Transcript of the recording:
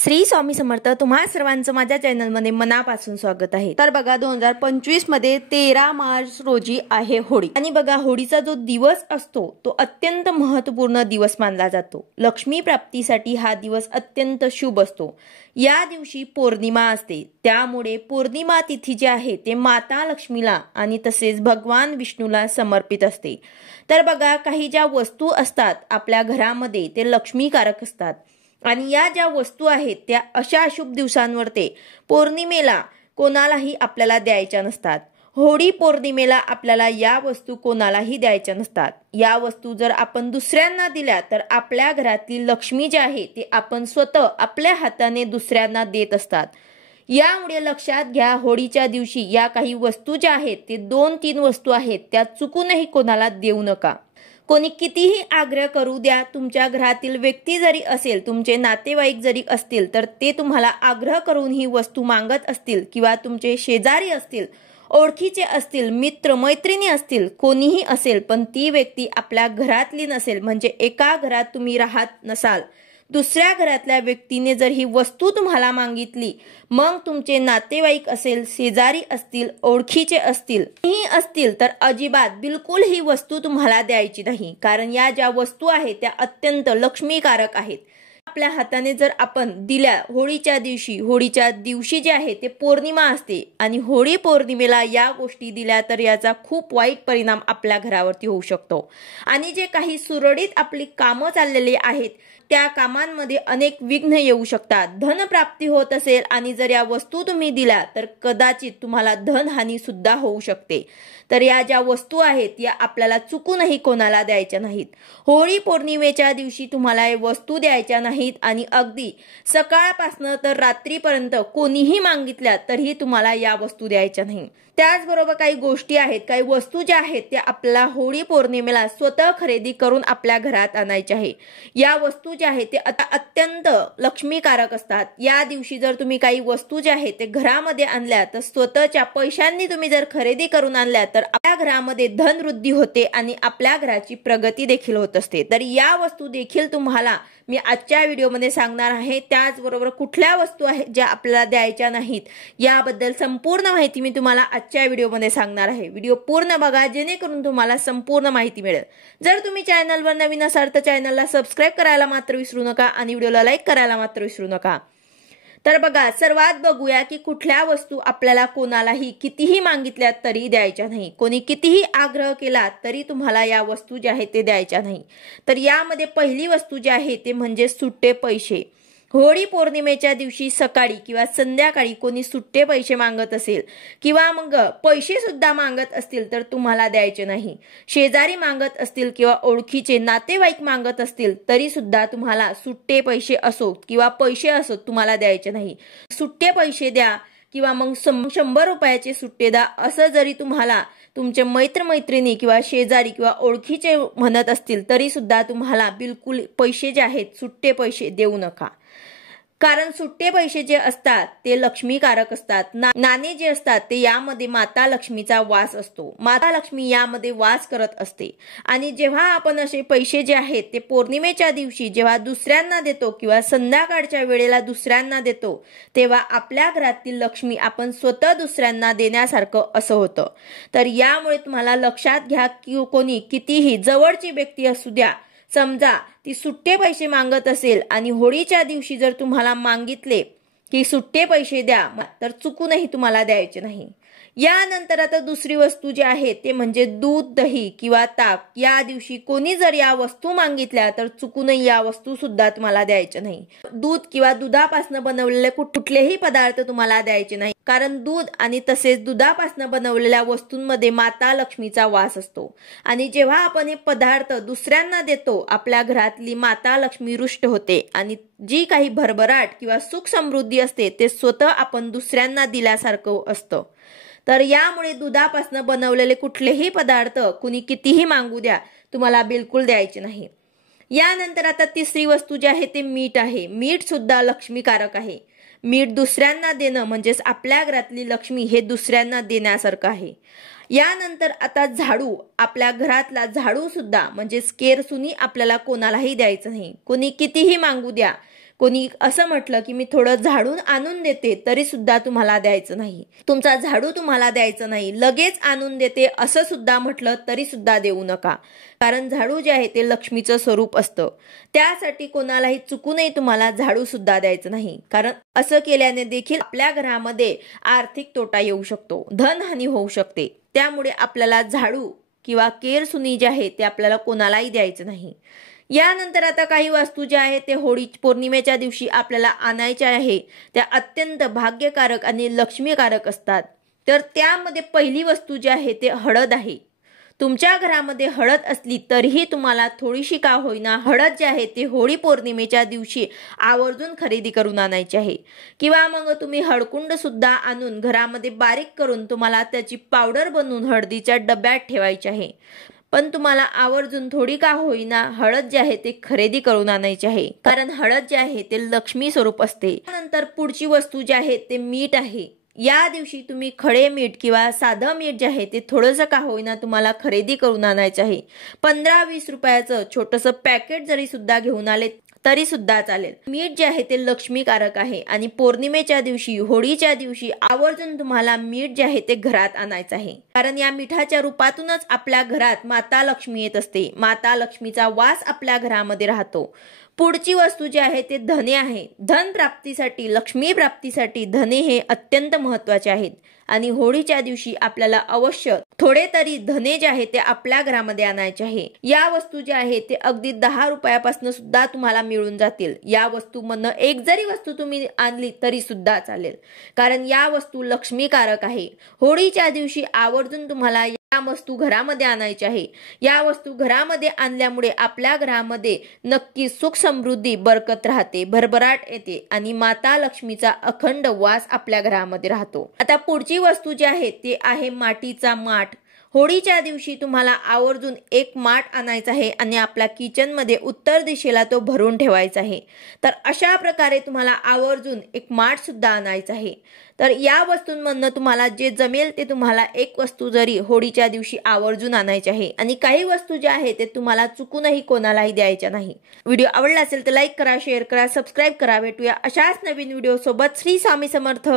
श्री स्वामी समर्थ। तुम्हा सर्वांचं माझ्या चॅनलमध्ये मनापासून स्वागत आहे। तर बघा 2025 मध्ये 13 मार्च रोजी आहे होळी आणि बघा होळीचा जो दिवस असतो तो अत्यंत महत्त्वपूर्ण दिवस मानला जातो। लक्ष्मी प्राप्तीसाठी हा दिवस अत्यंत शुभ असतो। या दिवशी पौर्णिमा असते, त्यामुळे पौर्णिमा तिथी जी आहे ते माता लक्ष्मीला आणि तसेच भगवान विष्णूला समर्पित असते। तर बघा काही ज्या वस्तू असतात आपल्या घरामध्ये ते लक्ष्मीकारक असतात आणि या ज्या वस्तू आहेत त्या अशा शुभ दिवसांवर ते पौर्णिमेला कोणालाही आपल्याला द्यायच्या नसतात। होळी पौर्णिमेला आपल्याला या वस्तू कोणालाही द्यायच्या नसतात। या वस्तू जर आपण दुसऱ्यांना दिल्या तर आपल्या घरातली लक्ष्मी जी आहे ती आपण स्वतः आपल्या हाताने दुसऱ्यांना देत असतात। यामुळे लक्षात घ्या, होळीच्या दिवशी या काही वस्तू ज्या आहेत ते 2-3 वस्तू आहेत त्या चुकूनही कोणाला देऊ नका। कोणी कितीही आग्रह करू द्या, तुमच्या घरातील व्यक्ती जरी असेल, तुमचे नातेवाईक जरी असतील तर ते तुम्हाला आग्रह करून ही वस्तू मागत असतील किंवा तुमचे शेजारी असतील, ओळखीचे असतील, मित्र मैत्रिणी असतील, कोणीही असेल, पण ती व्यक्ती आपल्या घरातली नसेल, म्हणजे एका घरात तुम्ही राहत नसाल, दुसऱ्या घरातल्या व्यक्तीने जर ही वस्तू तुम्हाला मागितली, मग तुमचे नातेवाईक असेल, शेजारी असतील, ओळखीचे असतील तर अजिबात बिलकुल ही वस्तू तुम्हाला द्यायची नाही। कारण या ज्या वस्तू आहेत त्या अत्यंत लक्ष्मीकारक आहेत। आपल्या हाताने जर आपण दिल्या होळीच्या दिवशी जे आहे ते पौर्णिमा असते आणि होळी पौर्णिमेला या गोष्टी दिल्या तर याचा खूप वाईट परिणाम आपल्या घरावरती होऊ शकतो आणि जे काही सुरळीत आपली कामं चाललेली आहेत त्या कामांमध्ये अनेक विघ्न येऊ शकतात। धनप्राप्ती होत असेल आणि जर या वस्तू तुम्ही दिल्या तर कदाचित तुम्हाला धनहानी सुद्धा होऊ शकते। तर या ज्या वस्तू आहेत या आपल्याला चुकूनही कोणाला द्यायच्या नाहीत। होळी पौर्णिमेच्या दिवशी तुम्हाला या वस्तू द्यायच्या नाहीत आणि अगदी सकाळपासून तर रात्रीपर्यंत कोणीही मागितल्या तरीही तुम्हाला या वस्तू द्यायच्या नाही। त्याचबरोबर काही गोष्टी आहेत, काही वस्तू ज्या आहेत त्या आपल्याला होळी पौर्णिमेला स्वतः खरेदी करून आपल्या घरात आणायच्या आहे। या वस्तू ज्या आहेत ते अत्यंत लक्ष्मीकारक असतात। या दिवशी जर तुम्ही काही वस्तू ज्या आहेत ते घरामध्ये आणल्या तर स्वतःच्या पैशांनी तुम्ही जर खरेदी करून आणल्या तर आपल्या घरामध्ये धनवृद्धी होते आणि आपल्या घराची प्रगती देखील होत असते। तर या वस्तू देखील तुम्हाला मी आजच्या व्हिडिओमध्ये सांगणार आहे। त्याचबरोबर कुठल्या वस्तू आहेत ज्या आपल्याला द्यायच्या नाहीत याबद्दल संपूर्ण माहिती मी तुम्हाला आजच्या व्हिडिओमध्ये सांगणार आहे। व्हिडिओ पूर्ण बघा जेणेकरून तुम्हाला संपूर्ण माहिती मिळेल। जर तुम्ही चॅनलवर नवीन असाल तर चॅनलला सबस्क्राइब करायला मात्र विसरू नका आणि व्हिडिओला लाईक करायला मात्र विसरू नका। तर बघा सर्वात बघूया की कुठल्या वस्तू आपल्याला कोणालाही कितीही मागितल्या तरी द्यायच्या नाही। कोणी कितीही आग्रह केला तरी तुम्हाला या वस्तू ज्या आहेत ते द्यायच्या नाही। तर यामध्ये पहिली वस्तू जी आहे ते म्हणजे सुट्टे पैसे। होळी पौर्णिमेच्या दिवशी सकाळी किंवा संध्याकाळी कोणी सुट्टे पैसे मागत असेल किंवा मग पैसे सुद्धा मागत असतील तर तुम्हाला द्यायचे नाही। शेजारी मागत असतील किंवा ओळखीचे नातेवाईक मागत असतील तरी सुद्धा तुम्हाला सुट्टे पैसे असो किंवा पैसे असो तुम्हाला द्यायचे नाही। सुट्टे पैसे द्या किंवा मग 100 रुपयाचे सुट्टे द्या असं जरी तुम्हाला तुमचे मैत्रिणी किंवा शेजारी किंवा ओळखीचे म्हणत असतील तरी सुद्धा तुम्हाला बिलकुल पैसे जे आहेत सुट्टे पैसे देऊ नका। कारण सुट्टे पैसे जे असतात ते लक्ष्मीकारक असतात। नाणे जे असतात ते यामध्ये माता लक्ष्मीचा वास असतो। माता लक्ष्मी यामध्ये वास करत असते आणि जेव्हा आपण असे पैसे जे आहेत ते पौर्णिमेच्या दिवशी जेव्हा दुसऱ्यांना देतो किंवा संध्याकाळच्या वेळेला दुसऱ्यांना देतो तेव्हा आपल्या घरातील लक्ष्मी आपण स्वतः दुसऱ्यांना देण्यासारखं असं होतं। तर यामुळे तुम्हाला लक्षात घ्या की कोणी कितीही जवळची व्यक्ती असू द्या, समजा ती सुट्टे पैसे मागत असेल आणि होळीच्या दिवशी जर तुम्हाला मागितले की सुट्टे पैसे द्या तर चुकूनही तुम्हाला द्यायचे नाही। यानंतर आता दुसरी वस्तू जी आहे ते म्हणजे दूध, दही किंवा ताक। या दिवशी कोणी जर या वस्तू मागितल्या तर चुकूनही या वस्तू सुद्धा तुम्हाला द्यायच्या नाही। दूध किंवा दुधापासून बनवलेले कुठलेही पदार्थ तुम्हाला द्यायचे नाही, कारण दूध आणि तसेच दुधापासून बनवलेल्या वस्तूंमध्ये माता लक्ष्मीचा वास असतो आणि जेव्हा आपण हे पदार्थ दुसऱ्यांना देतो आपल्या घरातली माता लक्ष्मी रुष्ट होते आणि जी काही भरभराट किंवा सुख समृद्धी असते ते स्वतः आपण दुसऱ्यांना दिल्यासारखं असतं। तर यामुळे दुधापासून बनवलेले कुठलेही पदार्थ कुणी कितीही मागू द्या तुम्हाला बिलकुल द्यायचे नाही। यानंतर आता तिसरी वस्तू जी आहे ते मीठ आहे। मीठ सुद्धा लक्ष्मीकारक आहे। मीठ दुसऱ्यांना देणं म्हणजेच आपल्या घरातली लक्ष्मी हे दुसऱ्यांना देण्यासारखं आहे। यानंतर आता झाडू, आपल्या घरातला झाडू सुद्धा म्हणजेच केरसुनी आपल्याला कोणालाही द्यायचं नाही। कोणी कितीही मागू द्या, कोणी असं म्हटलं की मी थोडं झाडून आणून देते तरी सुद्धा तुम्हाला द्यायचं नाही. तुमचा झाडू तुम्हाला द्यायचं नाही, लगेच आणून देते असं सुद्धा म्हटलं तरी सुद्धा देऊ नका. कारण झाडू जे आहे ते लक्ष्मीचं स्वरूप असतं. त्यासाठी कोणालाही चुकूनही तुम्हाला झाडू सुद्धा द्यायचं नाही. कारण असं केल्याने देखील आपल्या घरामध्ये आर्थिक तोटा येऊ शकतो, धनहानी होऊ शकते. त्यामुळे आपल्याला झाडू किंवा केरसुनी जे आहे ते आपल्याला कोणालाही द्यायचं नाही. यानंतर आता काही वस्तू ज्या आहेत ते होळी पौर्णिमेच्या दिवशी आपल्याला आणायच्या आहे. त्या अत्यंत भाग्यकारक आणि लक्ष्मीकारक असतात. तर त्यामध्ये पहिली वस्तू जी आहे ते हळद आहे. तुमच्या घरामध्ये हळद असली तरीही तुम्हाला थोडीशी का होईना हळद जी आहे ते होळी पौर्णिमेच्या दिवशी आवर्जून खरेदी करून आणायची आहे. किंवा मग तुम्ही हळकुंड सुद्धा आणून घरामध्ये बारीक करून तुम्हाला त्याची पावडर बनवून हळदीच्या डब्यात ठेवायची आहे. पण तुम्हाला आवर्जून थोडी का होईना हळद जे आहे ते खरेदी करून आणायची आहे. कारण हळद जे आहे ते लक्ष्मी स्वरूप असते. त्यानंतर पुढची वस्तू जी आहे ते मीठ आहे. या दिवशी तुम्ही खडे मीठ किंवा साधं मीठ जे आहे ते थोडंसं का होईना तुम्हाला खरेदी करून आणायचं आहे. 15-20 रुपयाचं छोटंसं पॅकेट जरी सुद्धा घेऊन आले तरी सुद्धा चालेल. मीठ जे आहे ते लक्ष्मीकारक आहे आणि पौर्णिमेच्या दिवशी होळीच्या दिवशी आवर्जून तुम्हाला मीठ जे आहे ते घरात आणायचं आहे. कारण या मिठाच्या रूपातूनच आपल्या घरात माता लक्ष्मी येत असते. माता लक्ष्मीचा वास आपल्या घरामध्ये राहतो. पुढची वस्तू जी आहे ते धने आहे. धन प्राप्तीसाठी, लक्ष्मी प्राप्तीसाठी धने हे अत्यंत महत्वाचे आहेत. आणि होळीच्या दिवशी आपल्याला अवश्य थोडे तरी धने जे आहे ते आपल्या घरामध्ये आणायचे आहे. या वस्तू ज्या आहेत ते अगदी 10 रुपयापासून सुद्धा तुम्हाला मिळून जातील. या वस्तूमधनं एक जरी वस्तू तुम्ही आणली तरी सुद्धा चालेल. कारण या वस्तू लक्ष्मीकारक आहे. होळीच्या दिवशी आवर्जून तुम्हाला या वस्तू घरामध्ये आणायच्या आहे. या वस्तू घरामध्ये आणल्यामुळे आपल्या घरामध्ये नक्की सुख समृद्धी बरकत राहते, भरभराट येते आणि माता लक्ष्मीचा अखंड वास आपल्या घरामध्ये राहतो. आता पुढची वस्तू जी आहे ती आहे मातीचा माठ. होळीच्या दिवशी तुम्हाला आवर्जून एक माठ आणायचा आहे आणि आपल्या किचन मध्ये उत्तर दिशेला तो भरून ठेवायचा आहे. तर अशा प्रकारे तुम्हाला आवर्जून एक माठ सुद्धा आणायचा आहे. तर या वस्तूंमधनं तुम्हाला जे जमेल ते तुम्हाला एक वस्तू जरी होळीच्या दिवशी आवर्जून आणायची आहे. आणि काही वस्तू ज्या आहेत ते तुम्हाला चुकूनही कोणालाही द्यायच्या नाही. व्हिडिओ आवडला असेल तर लाईक करा, शेअर करा, सबस्क्राईब करा. भेटूया अशाच नवीन व्हिडिओ सोबत. श्री स्वामी समर्थ.